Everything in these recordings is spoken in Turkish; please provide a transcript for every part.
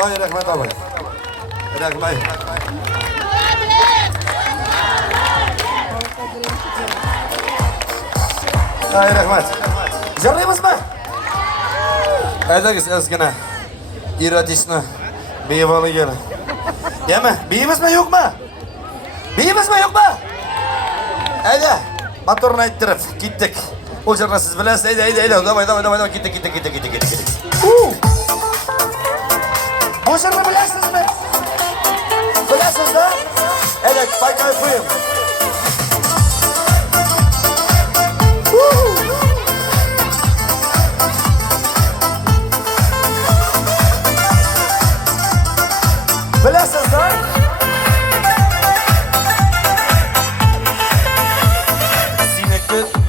Ay rahmet abi. Rahmet. Ay rahmet. Jaraymiz mı? Aydagiz ozgina irodishni mevali gel. Yeme, biymizmi yo'q mu? Biymizmi yo'q mu? Ayda, motorni ayttirib ketdik. O jarni siz bilasiz. Ayda. Davay, ketdik. Bu jarni bilasizmi? Bilasizmi? Ayda, payqay qo'ying. Bilasizmi?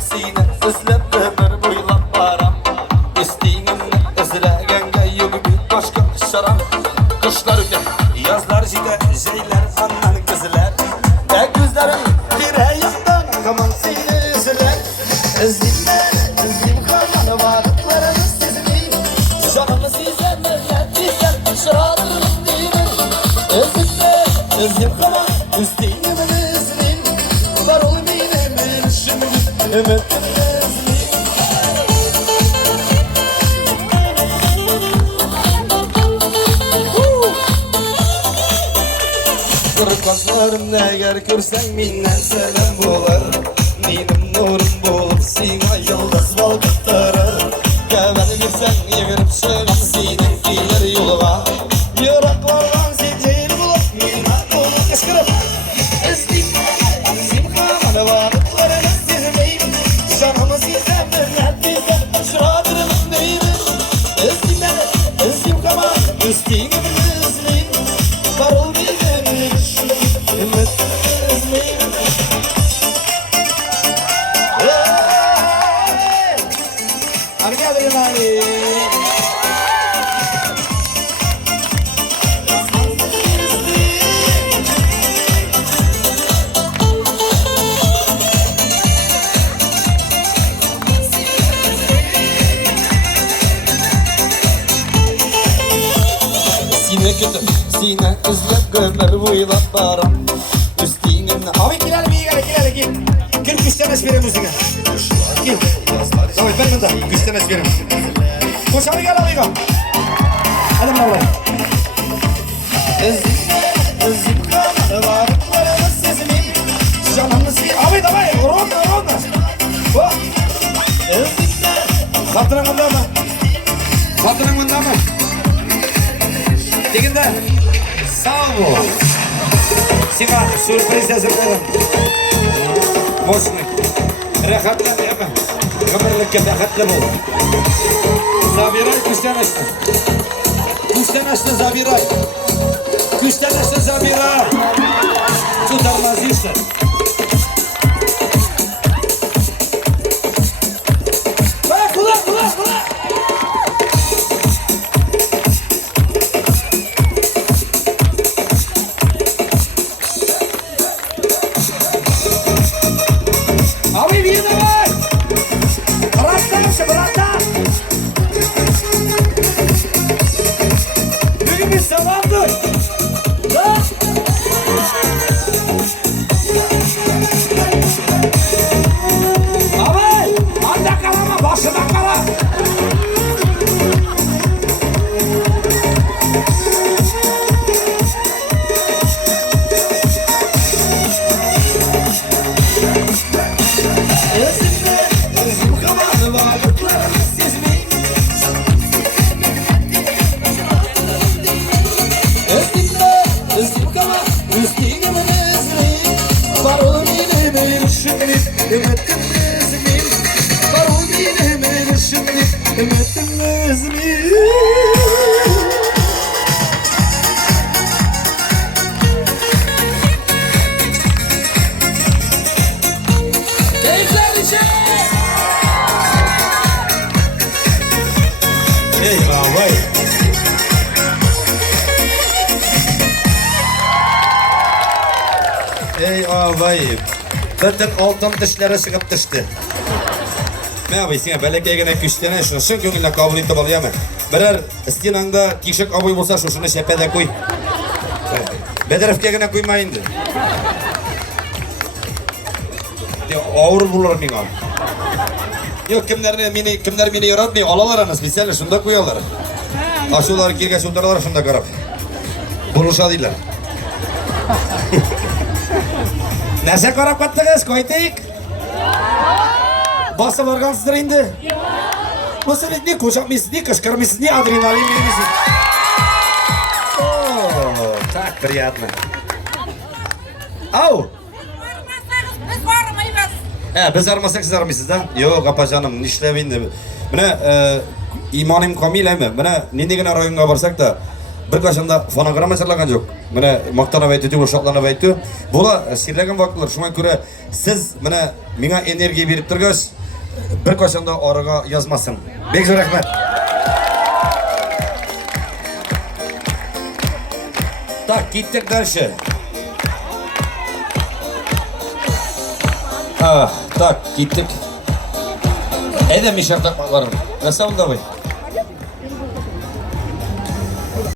Seni izlab ömür bo'ylab boram. Estingimni izlaganga yugib boshqa sharam. Qishlarga yozlar jida jaylar andan qizlar. Ko'zlarim tirayaqdan hamon seni izlar. Izlim qolgan vaqtlarimiz sezmay. Jonimni sezamlar, yatishlar shirodim deyman. Izlim qolgan estingimni izlim. Barul mening bilishimni ümitim izlim. Ko'zlarimni agar ko'rsang mendan selam bo'lar. Menim nurim bo'lib seni yo'ldosh bo'lib turar. Kavan bersang yig'irib chiqam sening kelar yo'lga. Yo'raq qolgan sen jayl bo'lib mendan bo'lib qichqirib. Izlim hamon vaqtlarini sezmayman. Jonimni sezamlar, natija shirodim deyman. Izlim hamon estingimni izlim. Barul mening Seni izlab ömür bo'ylab boram. Üstingimni abi keladi. Kim kuştanaş verin müziğe? Kim? Davay ben bunda kuştanaş verin. Koşalı gel amigo. Hadi bana buraya. Izlim kalmadı varlıklarımız sesini. Canımız bir abi davay. Ronda. Bak. Izlimler. Satırın bunda mı? Teginde. Sağ ol. Sana sürpriz hazırladım. Mosnik. Rahatlan yapma. Ömürlükке rahatlan ol. Zabiray kuştan açtı Zabiray. Tutarmaz işte. Kulak. Abi bir de var. Bıraktan. Bugün bir sabahdır. Abi, anda kalama, başına kala. Ey ağabeyim, bütün altın dişlere çıkıp düştü. Men abi sen belekegene küçtene şunu şun köngülle kabul etip alayım. Birer istinanda tişek aboy bolsa şunu şepede koy. Bedirifke gene koyma indi. Ağır bulur mıyım abi? Yok kimler beni yaratmıyor. Alalarınız bizlerle şunda koyuyorlar. Aşular girgeç otururlar şunda karab. Buluşa değiller. Nese karab kattınız koydik? Basıp organsızdır indi. Nasıl ne koşakmışsınız, ne kışkırmışsınız, ne adrenalin vermişsiniz? Ooo, tak приятно. Au! Biz varmayız. Biz armasak siz armısınız da? Yok apacanım, işlevindi. Mine imanim kamil emi. Mine nindigine rayonga barsak da bir kaşında fonogramma çırlagan yok. Mine maktana baytı, uşaklarına baytı. Bula sirlegan vakılar. Şuna göre siz mine mina enerji verip turgaz bir kaşında araga yazmasın. Bek zor rahmet. Tak gittik derşe. Ah, tak gittik. Edem işaret takmaklarım. Nasıl oldu abi?